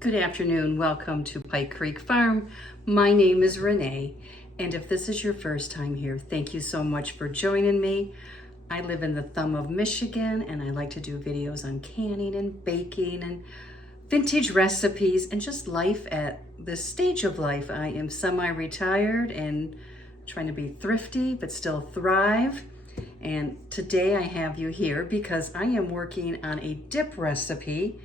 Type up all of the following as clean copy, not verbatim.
Good afternoon. Welcome to Pike Creek Farm. My name is Renee, and if this is your first time here, thank you so much for joining me. I live in the thumb of Michigan, and I like to do videos on canning and baking and vintage recipes and just life at this stage of life. I am semi-retired and trying to be thrifty but still thrive. And today I have you here because I am working on a dip recipe.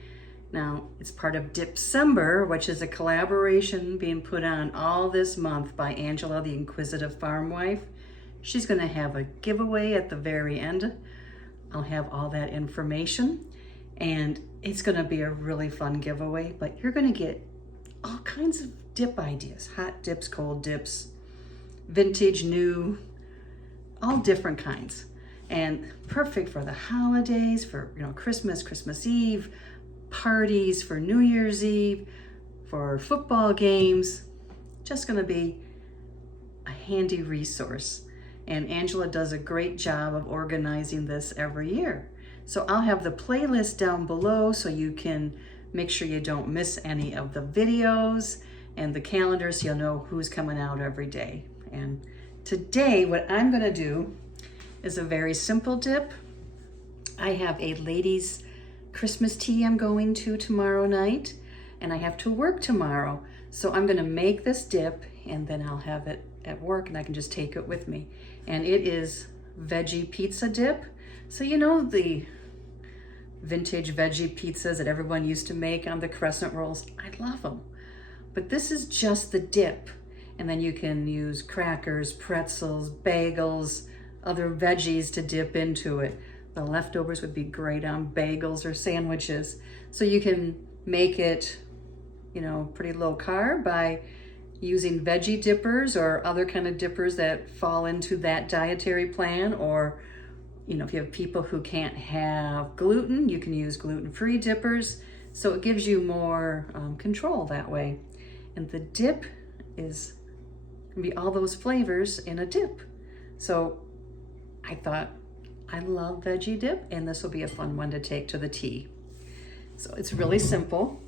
Now, it's part of Dipcember, which is a collaboration being put on all this month by Angela, the Inquisitive Farm Wife. She's gonna have a giveaway at the very end. I'll have all that information, and it's gonna be a really fun giveaway, but you're gonna get all kinds of dip ideas, hot dips, cold dips, vintage, new, all different kinds, and perfect for the holidays, for Christmas Eve, parties, for New Year's Eve, for football games. Just gonna be a handy resource. And Angela does a great job of organizing this every year. So I'll have the playlist down below so you can make sure you don't miss any of the videos, and the calendar so you'll know who's coming out every day. And today what I'm gonna do is a very simple dip. I have a ladies' Christmas tea I'm going to tomorrow night, and I have to work tomorrow. So I'm gonna make this dip, and then I'll have it at work and I can just take it with me. And it is Veggie Pizza Dip. So you know the vintage veggie pizzas that everyone used to make on the crescent rolls? I love them. But this is just the dip. And then you can use crackers, pretzels, bagels, other veggies to dip into it. The leftovers would be great on bagels or sandwiches. So you can make it, pretty low carb by using veggie dippers or other kind of dippers that fall into that dietary plan. Or, if you have people who can't have gluten, you can use gluten-free dippers. So it gives you more control that way. And the dip is gonna be all those flavors in a dip. So I thought, I love veggie dip, and this will be a fun one to take to the tea. So it's really simple,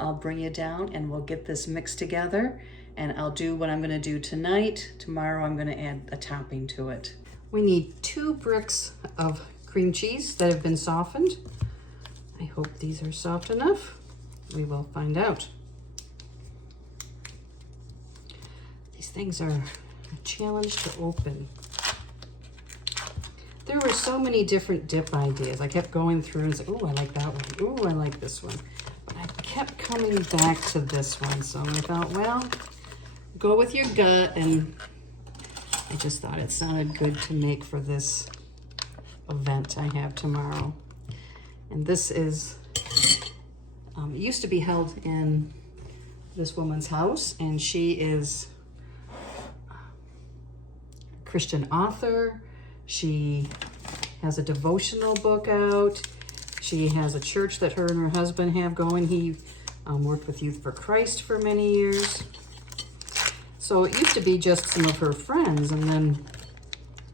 I'll bring you down and we'll get this mixed together, and I'll do what I'm gonna do tonight. Tomorrow I'm gonna add a topping to it. We need 2 bricks of cream cheese that have been softened. I hope these are soft enough. We will find out. These things are a challenge to open. There were so many different dip ideas. I kept going through and said, oh, I like that one. Oh, I like this one. But I kept coming back to this one. So I thought, well, go with your gut. And I just thought it sounded good to make for this event I have tomorrow. And this is, it used to be held in this woman's house, and she is a Christian author. She has a devotional book out. She has a church that her and her husband have going. He worked with Youth for Christ for many years. So it used to be just some of her friends, and then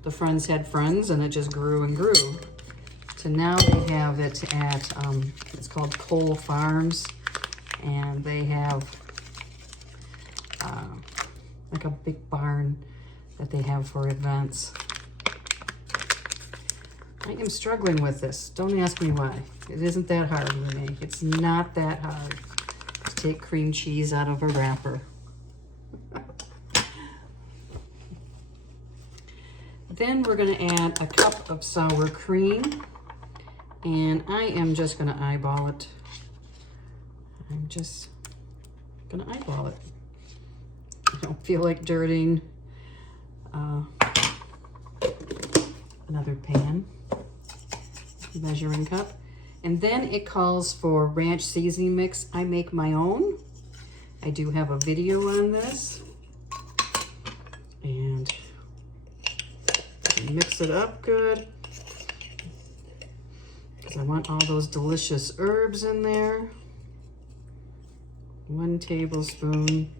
the friends had friends, and it just grew and grew. So now they have it at, it's called Cole Farms, and they have like a big barn that they have for events. I am struggling with this. Don't ask me why. It isn't that hard, Renee. It's not that hard to take cream cheese out of a wrapper. Then we're gonna add a cup of sour cream, and I am just gonna eyeball it. I'm just gonna eyeball it. I don't feel like dirtying another pan. Measuring cup. And then it calls for ranch seasoning mix. I make my own. I do have a video on this. And mix it up good, because I want all those delicious herbs in there. 1 tablespoon.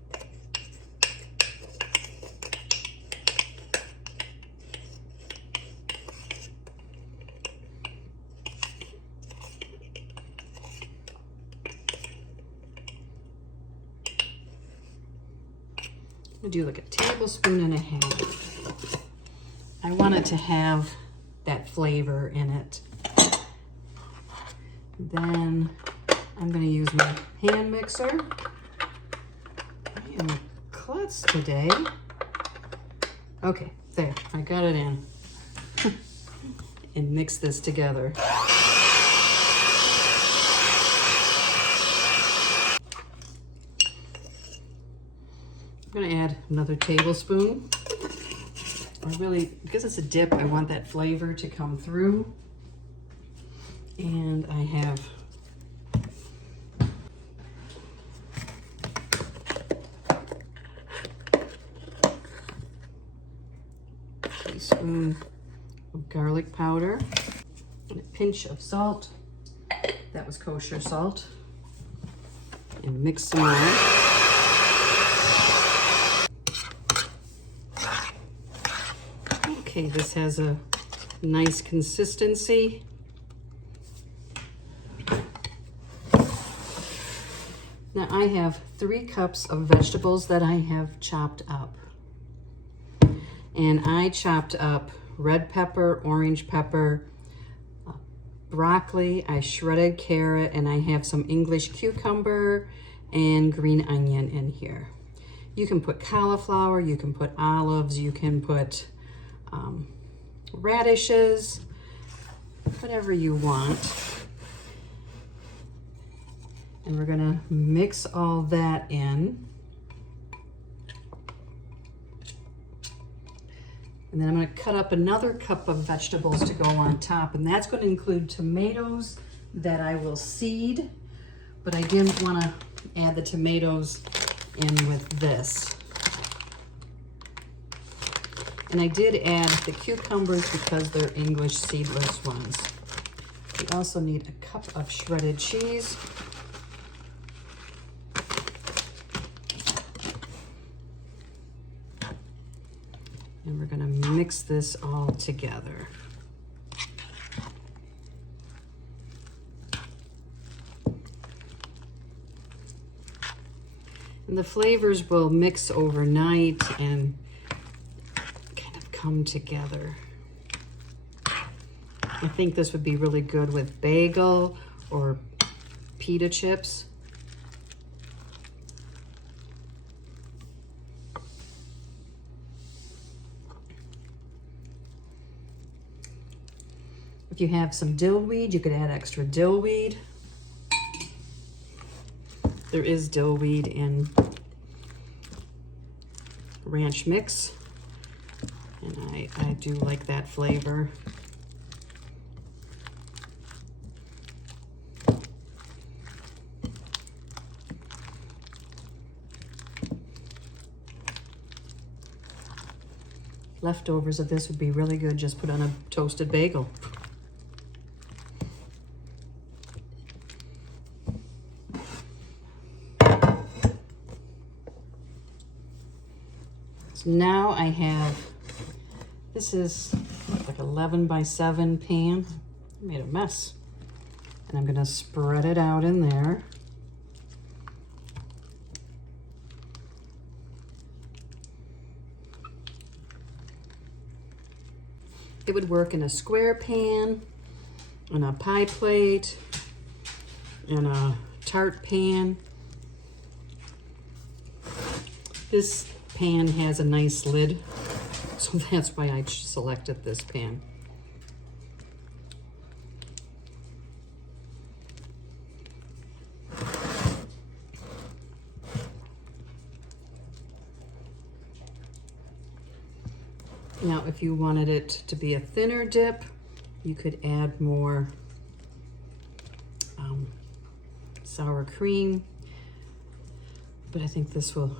gonna do like a tablespoon and a half. I want it to have that flavor in it. Then I'm gonna use my hand mixer. I am a klutz today. Okay, there, I got it in. And mix this together. I'm gonna add another tablespoon. Because it's a dip, I want that flavor to come through. And I have a teaspoon of garlic powder and a pinch of salt. That was kosher salt. And mix some more. Okay, this has a nice consistency. Now I have 3 cups of vegetables that I have chopped up. And I chopped up red pepper, orange pepper, broccoli, I shredded carrot, and I have some English cucumber and green onion in here. You can put cauliflower, you can put olives, you can put radishes, whatever you want. And we're gonna mix all that in. And then I'm gonna cut up another cup of vegetables to go on top, and that's gonna include tomatoes that I will seed, but I didn't wanna add the tomatoes in with this. And I did add the cucumbers because they're English seedless ones. We also need a cup of shredded cheese. And we're gonna mix this all together. And the flavors will mix overnight and kind of come together. I think this would be really good with bagel or pita chips. If you have some dillweed, you could add extra dillweed. There is dillweed in ranch mix, and I do like that flavor. Leftovers of this would be really good, just put on a toasted bagel. Now I have, this is like 11 by 7 pan. I made a mess. And I'm gonna spread it out in there. It would work in a square pan, in a pie plate, in a tart pan. This pan has a nice lid, so that's why I selected this pan. Now, if you wanted it to be a thinner dip, you could add more sour cream, but I think this will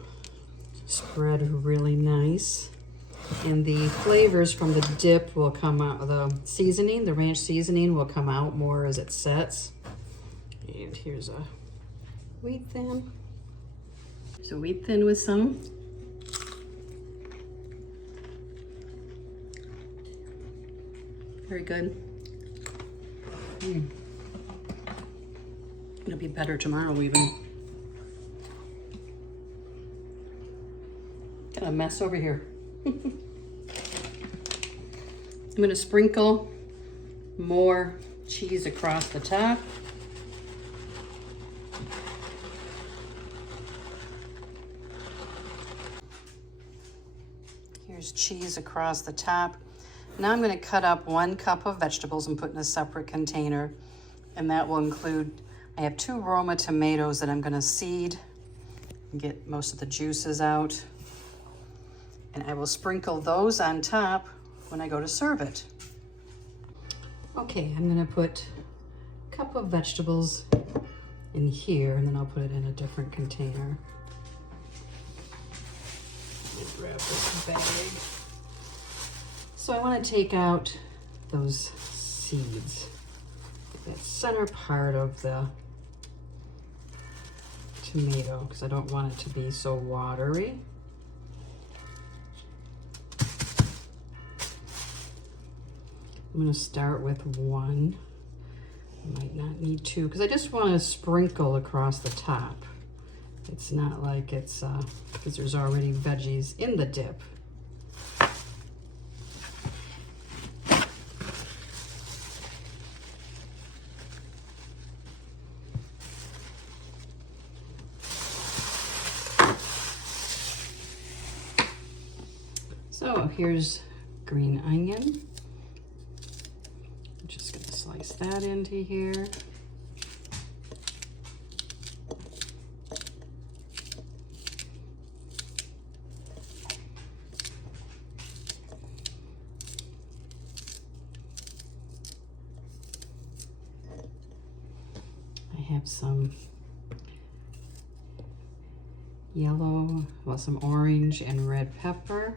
spread really nice. And the flavors from the dip will come out, the seasoning, the ranch seasoning will come out more as it sets. And here's a wheat thin. So wheat thin with some. Very good. It'll be better tomorrow even. Got a mess over here. I'm gonna sprinkle more cheese across the top. Here's cheese across the top. Now I'm gonna cut up 1 cup of vegetables and put in a separate container. And that will include, I have 2 Roma tomatoes that I'm gonna seed and get most of the juices out. And I will sprinkle those on top when I go to serve it. Okay, I'm gonna put a cup of vegetables in here, and then I'll put it in a different container. Let me grab this bag. So I wanna take out those seeds, that center part of the tomato, because I don't want it to be so watery. I'm going to start with 1. I might not need 2 because I just want to sprinkle across the top. It's not like it's because there's already veggies in the dip. So here's green onion. Just gonna slice that into here. I have some yellow, well, some orange and red pepper.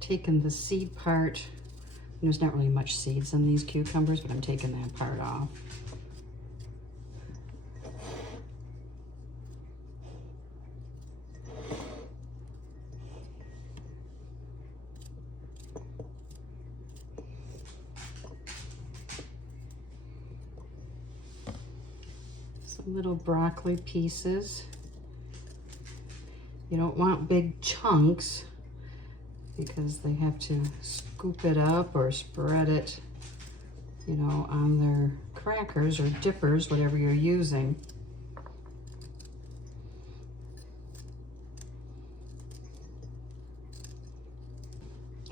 Taking the seed part, there's not really much seeds in these cucumbers, but I'm taking that part off. Some little broccoli pieces. You don't want big chunks, because they have to scoop it up or spread it, you know, on their crackers or dippers, whatever you're using.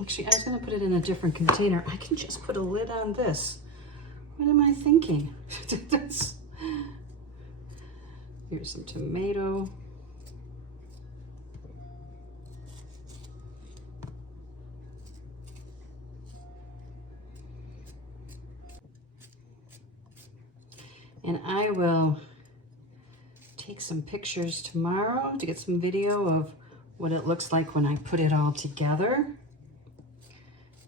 Actually, I was gonna put it in a different container. I can just put a lid on this. What am I thinking? Here's some tomato. And I will take some pictures tomorrow to get some video of what it looks like when I put it all together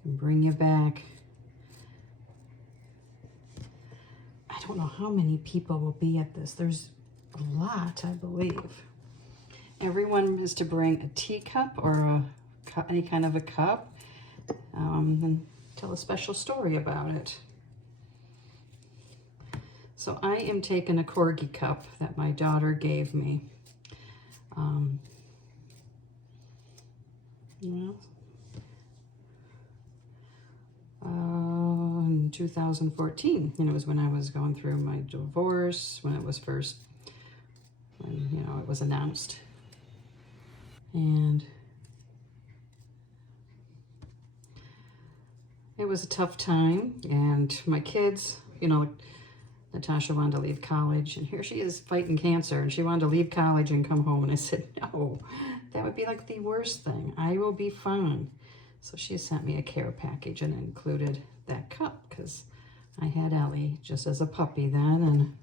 and bring you back. I don't know how many people will be at this. There's a lot, I believe. Everyone is to bring a teacup or any kind of a cup and tell a special story about it. So I am taking a corgi cup that my daughter gave me. In 2014, it was when I was going through my divorce, when it was first, when, it was announced. And it was a tough time, and my kids, Natasha wanted to leave college, and here she is fighting cancer, and she wanted to leave college and come home. And I said, no, that would be like the worst thing. I will be fine. So she sent me a care package and included that cup because I had Ellie just as a puppy then.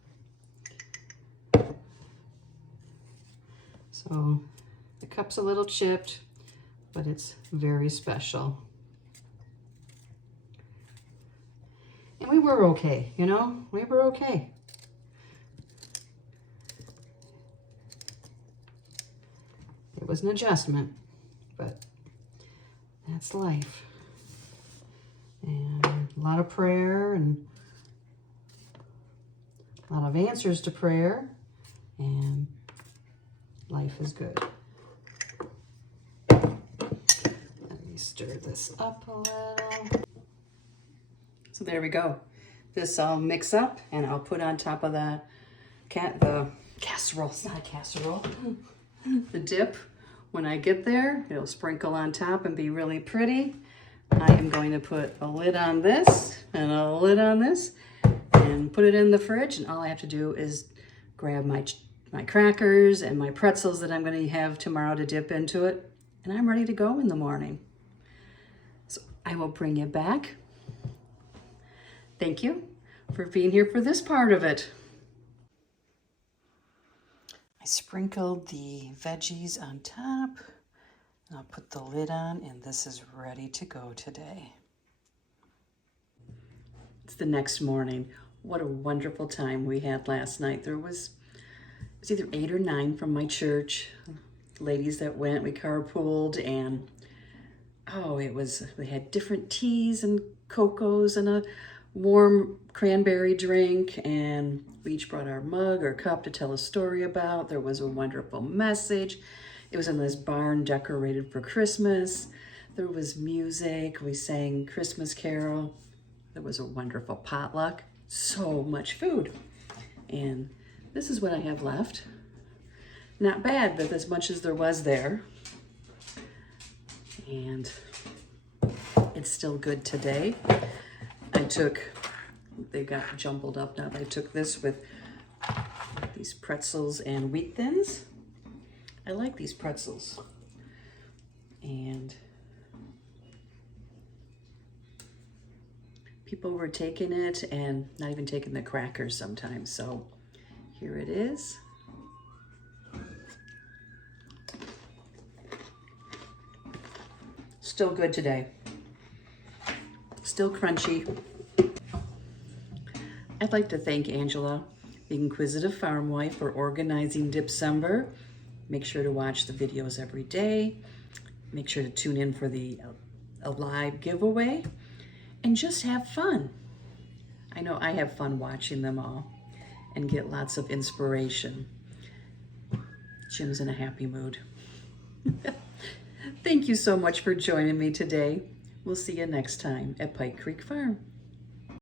And so the cup's a little chipped, but it's very special. And we were okay, we were okay. It was an adjustment, but that's life. And lot of prayer and a lot of answers to prayer, and life is good. Let me stir this up a little. So there we go. This I'll mix up and I'll put on top of the casserole. It's not a casserole. The dip. When I get there, it'll sprinkle on top and be really pretty. I am going to put a lid on this and a lid on this and put it in the fridge, and all I have to do is grab my crackers and my pretzels that I'm going to have tomorrow to dip into it, and I'm ready to go in the morning. So I will bring you back. Thank you for being here for this part of it. I sprinkled the veggies on top, and I'll put the lid on, and this is ready to go today. It's the next morning. What a wonderful time we had last night. It was either 8 or 9 from my church. Ladies that went, we carpooled, and we had different teas and cocos and a warm cranberry drink, and we each brought our mug or cup to tell a story about. There was a wonderful message. It was in this barn decorated for Christmas. There was music. We sang Christmas carol. There was a wonderful potluck. So much food. And this is what I have left. Not bad, but as much as there was there. And it's still good today. They got jumbled up now. I took this with these pretzels and wheat thins. I like these pretzels. And people were taking it and not even taking the crackers sometimes. So here it is. Still good today. Still crunchy. I'd like to thank Angela, the Inquisitive Farm Wife, for organizing Dipcember. Make sure to watch the videos every day. Make sure to tune in for a live giveaway. And just have fun. I know I have fun watching them all and get lots of inspiration. Jim's in a happy mood. Thank you so much for joining me today. We'll see you next time at Pike Creek Farm.